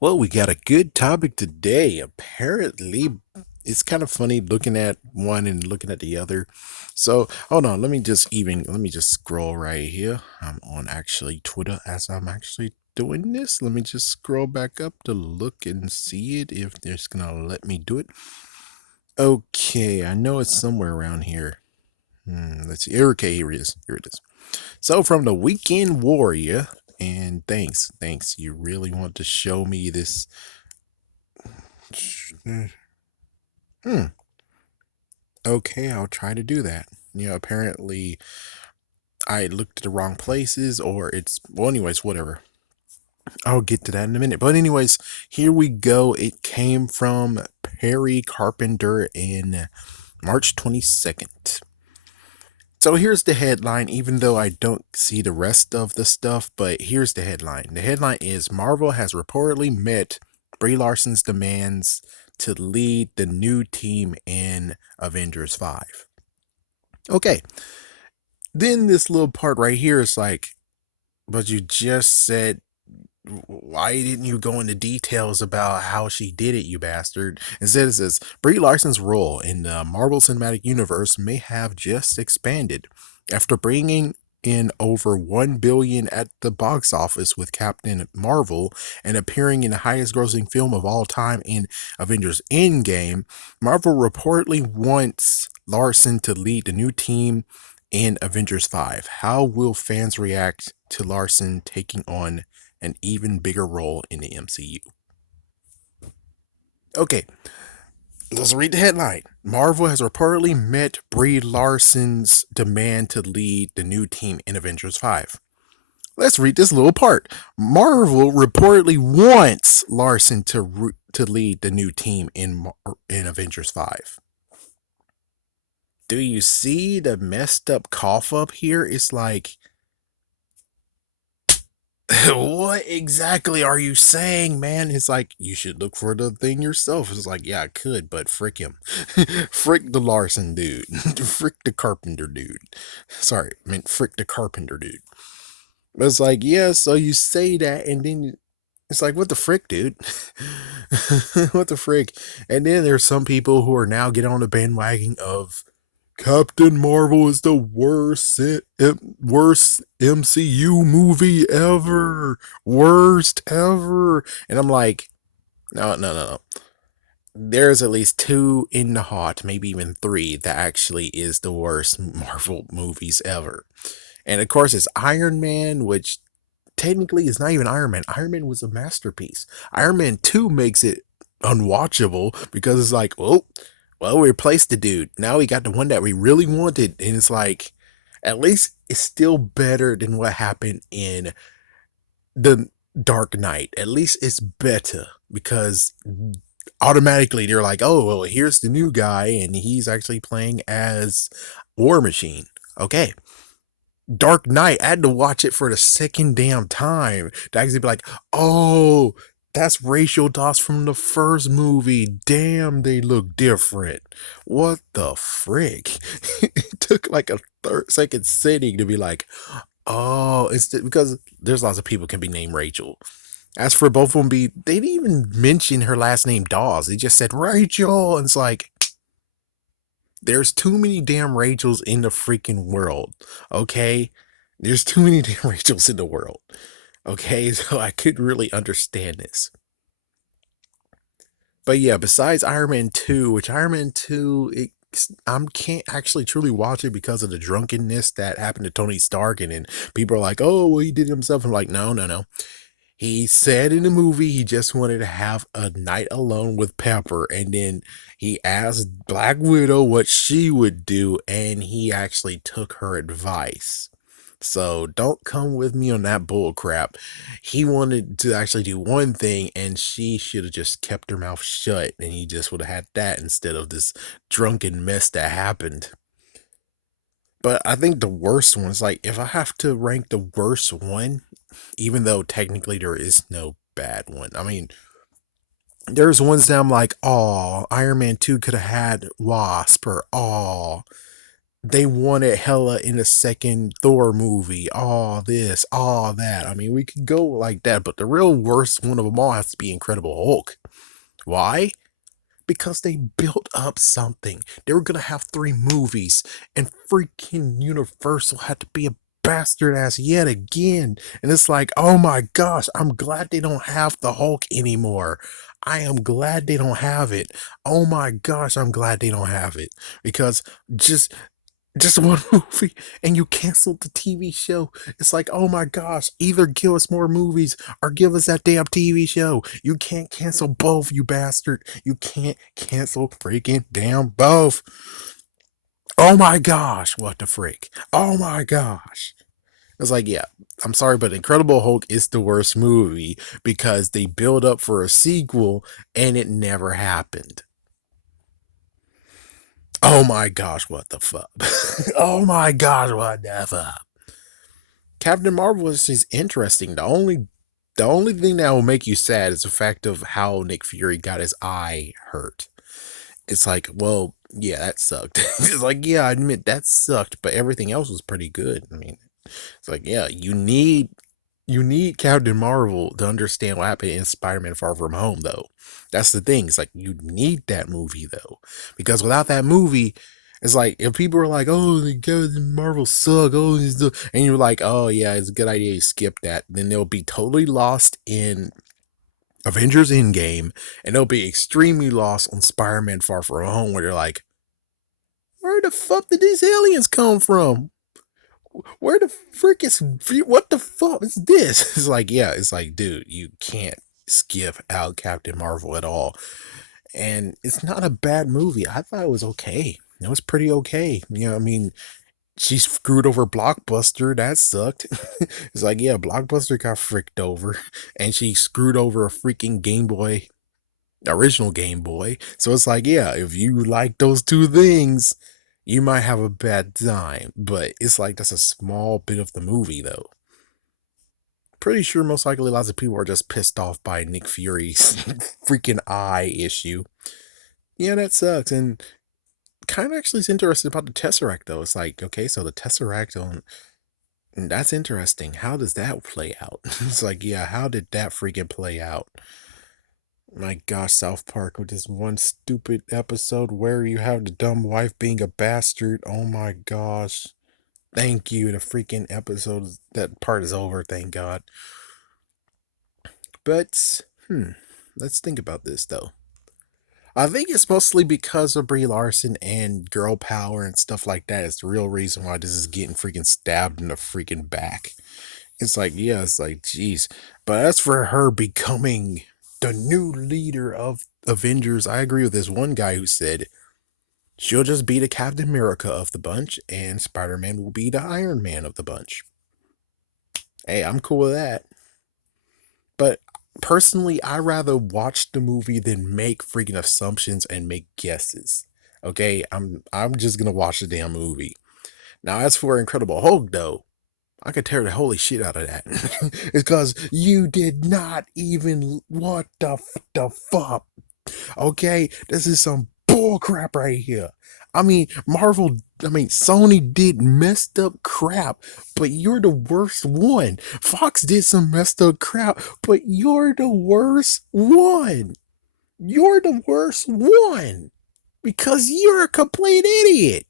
Well, we got a good topic today. Apparently, it's kind of funny looking at one and looking at the other. So, hold on, let me just scroll right here. I'm on actually Twitter as I'm actually doing this. Let me just scroll back up to look and see it if it's gonna let me do it. Okay, I know it's somewhere around here. Let's see. Okay, here it is. Here it is. So from the Weekend Warrior, and thanks. You really want to show me this. Hmm. Okay, I'll try to do that. Apparently I looked at the wrong places, or anyways, whatever. I'll get to that in a minute. But anyways, here we go. It came from Perry Carpenter in March 22nd. So here's the headline, even though I don't see the rest of the stuff, but here's the headline. The headline is Marvel has reportedly met Brie Larson's demands to lead the new team in Avengers 5. Okay, then this little part right here is like, but you just said, why didn't you go into details about how she did it, you bastard? Instead, it says Brie Larson's role in the Marvel Cinematic Universe may have just expanded after bringing in over 1 billion at the box office with Captain Marvel and appearing in the highest grossing film of all time in Avengers Endgame. Marvel reportedly wants Larson to lead the new team in Avengers 5. How will fans react to Larson taking on an even bigger role in the MCU? Okay, let's read the headline. Marvel has reportedly met Brie Larson's demand to lead the new team in Avengers 5. Let's read this little part. Marvel reportedly wants Larson to lead the new team in Avengers 5. Do you see the messed up cough up here? It's like, what exactly are you saying, man? It's like, you should look for the thing yourself. It's like, yeah, I could, but frick him. Frick the Larson dude. Frick the Carpenter dude. Sorry, I meant frick the Carpenter dude. But it's like, yeah, so you say that, and then it's like, what the frick, dude? What the frick? And then there's some people who are now getting on the bandwagon of Captain Marvel is the worst MCU movie ever. Worst ever. And I'm like, no. There's at least two in the hot, maybe even three, that actually is the worst Marvel movies ever. And of course, it's Iron Man, which technically is not even Iron Man. Iron Man was a masterpiece. Iron Man 2 makes it unwatchable because it's like, well, we replaced the dude. Now we got the one that we really wanted. And it's like, at least it's still better than what happened in the Dark Knight. At least it's better because automatically they're like, oh, well, here's the new guy and he's actually playing as War Machine. Okay, Dark Knight, I had to watch it for the second damn time to actually be like, oh, that's Rachel Dawes from the first movie. Damn, they look different. What the frick? It took like a second sitting to be like, oh, it's because there's lots of people can be named Rachel. As for both of them, they didn't even mention her last name Dawes. They just said Rachel, and it's like, there's too many damn Rachels in the freaking world. Okay, there's too many damn Rachels in the world. Okay, so I could really understand this. But yeah, besides Iron Man 2, which Iron Man 2, I can't actually truly watch it because of the drunkenness that happened to Tony Stark. And then people are like, oh, well, he did it himself. I'm like, no. He said in the movie he just wanted to have a night alone with Pepper, and then he asked Black Widow what she would do, and he actually took her advice. So don't come with me on that bull crap. He wanted to actually do one thing, and she should have just kept her mouth shut, and he just would have had that instead of this drunken mess that happened. But I think the worst one is like, if I have to rank the worst one, even though technically there is no bad one. I mean, there's ones that I'm like, oh, Iron Man 2 could have had Wasp, or oh, They wanted hella in the second Thor movie. All this, all that. I mean, we could go like that, but the real worst one of them all has to be Incredible Hulk. Why? Because they built up something. They were gonna have three movies, and freaking Universal had to be a bastard ass yet again. And it's like, oh my gosh, I'm glad they don't have the Hulk anymore. I am glad they don't have it. Oh my gosh, I'm glad they don't have it. Because just just one movie and you canceled the TV show. It's like, oh my gosh, either give us more movies or give us that damn TV show. You can't cancel both, you bastard. You can't cancel freaking damn both. Oh my gosh, what the freak? Oh my gosh. It's like, yeah, I'm sorry, but Incredible Hulk is the worst movie because they build up for a sequel and it never happened. Oh my gosh, what the fuck? Oh my gosh, what the fuck? Captain Marvel is just interesting. The only thing that will make you sad is the fact of how Nick Fury got his eye hurt. It's like, well, yeah, that sucked. It's like, yeah, I admit that sucked, but everything else was pretty good. I mean, it's like, yeah, you need Captain Marvel to understand what happened in Spider-Man Far From Home, though. That's the thing. It's like you need that movie though, because without that movie, it's like if people are like, "Oh, the Captain Marvel suck," and you're like, "Oh yeah, it's a good idea you skip that," then they'll be totally lost in Avengers Endgame, and they'll be extremely lost on Spider-Man Far From Home, where they're like, "Where the fuck did these aliens come from? Where the frick is what the fuck is this?" It's like, yeah, it's like, dude, you can't skip out Captain Marvel at all. And it's not a bad movie. I thought it was okay. It was pretty okay. I mean, she screwed over Blockbuster. That sucked. It's like, yeah, Blockbuster got fricked over, and she screwed over a freaking Game Boy, original Game Boy. So it's like, yeah, if you like those two things, you might have a bad time. But it's like that's a small bit of the movie, though. Pretty sure most likely lots of people are just pissed off by Nick Fury's freaking eye issue. Yeah, that sucks. And kind of actually is interested about the Tesseract, though. It's like, okay, so the Tesseract on that's interesting. How does that play out? It's like, yeah, how did that freaking play out? My gosh, South Park with this one stupid episode where you have the dumb wife being a bastard. Oh my gosh. Thank you. The freaking episode, that part is over, thank God. But, let's think about this though. I think it's mostly because of Brie Larson and girl power and stuff like that. It's the real reason why this is getting freaking stabbed in the freaking back. It's like, yeah, it's like, geez. But as for her becoming the new leader of Avengers, I agree with this one guy who said she'll just be the Captain America of the bunch and Spider Man will be the Iron Man of the bunch. Hey, I'm cool with that. But personally, I rather watch the movie than make freaking assumptions and make guesses. Okay, I'm just gonna watch the damn movie. Now, as for Incredible Hulk, though, I could tear the holy shit out of that. It's because you did not even what the fuck. Okay, this is some bull crap right here. Sony did messed up crap, but you're the worst one. Fox did some messed up crap, but you're the worst one. You're the worst one because you're a complete idiot.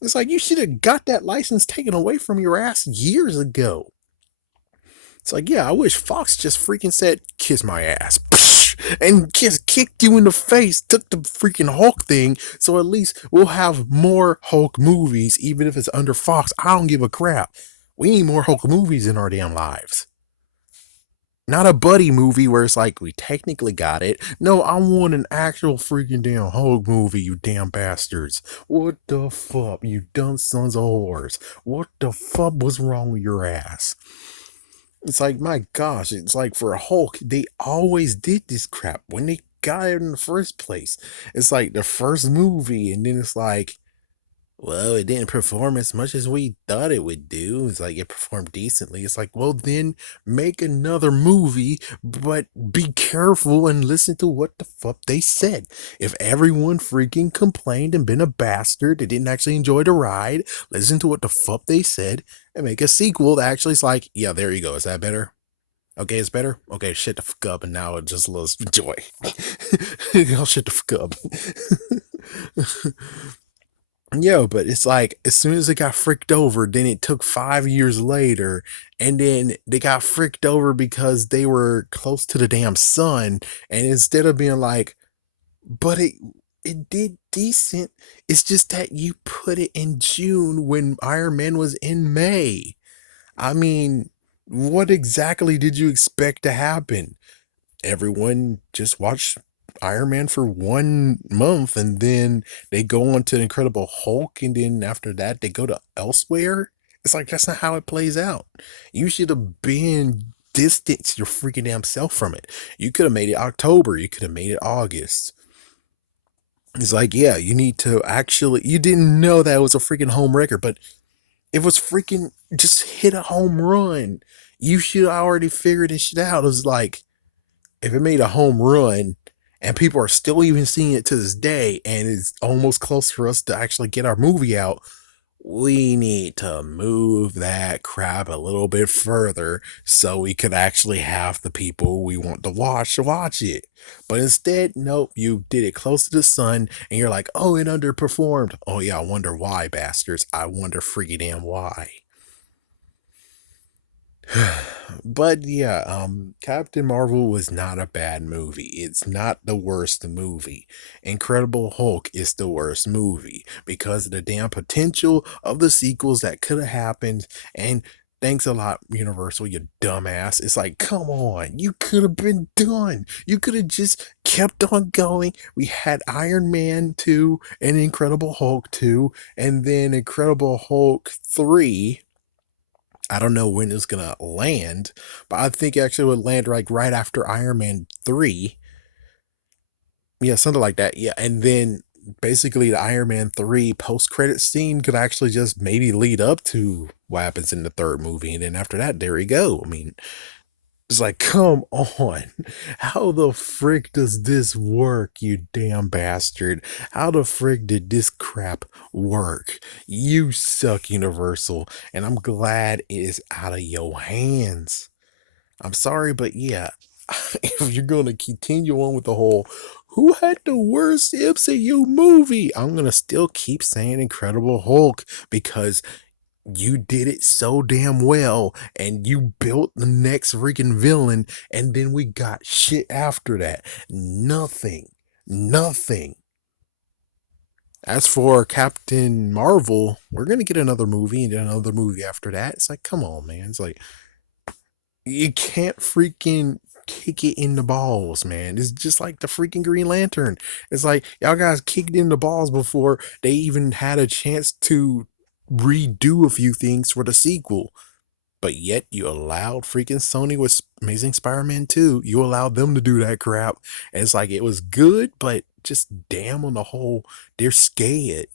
It's like you should have got that license taken away from your ass years ago. It's like, yeah, I wish Fox just freaking said, kiss my ass. And just kicked you in the face, took the freaking Hulk thing, so at least we'll have more Hulk movies, even if it's under Fox. I don't give a crap. We need more Hulk movies in our damn lives. Not a buddy movie where it's like, we technically got it. No, I want an actual freaking damn Hulk movie, you damn bastards. What the fuck, you dumb sons of whores? What the fuck was wrong with your ass? It's like, my gosh, it's like for a Hulk, they always did this crap when they got it in the first place. It's like the first movie, and then it's like, Well, it didn't perform as much as we thought it would do. It's like it performed decently. It's like, well, then make another movie, but be careful and listen to what the fuck they said. If everyone freaking complained and been a bastard, they didn't actually enjoy the ride, listen to what the fuck they said and make a sequel that actually is like, yeah, there you go. Is that better? Okay, it's better. Okay, shut the fuck up, and now it just loves joy. I'll shut the fuck up. Yo, but it's like as soon as it got fricked over, then it took 5 years later, and then they got fricked over because they were close to the damn sun. And instead of being like, but it did decent, it's just that you put it in June when Iron Man was in May. I mean, what exactly did you expect to happen? Everyone just watched Iron Man for 1 month and then they go on to Incredible Hulk and then after that they go to elsewhere. It's like that's not how it plays out. You should have been distanced your freaking damn self from it. You could have made it October, you could have made it August. It's like, yeah, you need to actually you didn't know that it was a freaking home record, but it was freaking just hit a home run. You should have already figured this shit out. It was like if it made a home run and people are still even seeing it to this day and it's almost close for us to actually get our movie out, we need to move that crap a little bit further so we could actually have the people we want to watch it. But instead, nope, you did it close to the sun and you're like, oh, it underperformed. Oh yeah, I wonder why, bastards. I wonder freaking damn why. But yeah, Captain Marvel was not a bad movie. It's not the worst movie. Incredible Hulk is the worst movie because of the damn potential of the sequels that could have happened. And thanks a lot, Universal, you dumbass. It's like, come on, you could have been done. You could have just kept on going. We had Iron Man 2 and Incredible Hulk 2, and then Incredible Hulk 3. I don't know when it's gonna land, but I think it actually would land like right after Iron Man 3. Yeah, something like that. Yeah. And then basically the Iron Man 3 post-credit scene could actually just maybe lead up to what happens in the third movie. And then after that, there you go. I mean, it's like, come on. How the frick does this work, you damn bastard? How the frick did this crap work? You suck, Universal, and I'm glad it is out of your hands. I'm sorry, but yeah, if you're going to continue on with the whole who had the worst MCU movie, I'm going to still keep saying Incredible Hulk because you did it so damn well and you built the next freaking villain and then we got shit after that. Nothing. Nothing. As for Captain Marvel, we're gonna get another movie and then another movie after that. It's like, come on, man. It's like you can't freaking kick it in the balls, man. It's just like the freaking Green Lantern. It's like y'all guys kicked in the balls before they even had a chance to redo a few things for the sequel. But yet you allowed freaking Sony with Amazing Spider-Man 2. You allowed them to do that crap. And it's like it was good, but just damn on the whole, they're scared.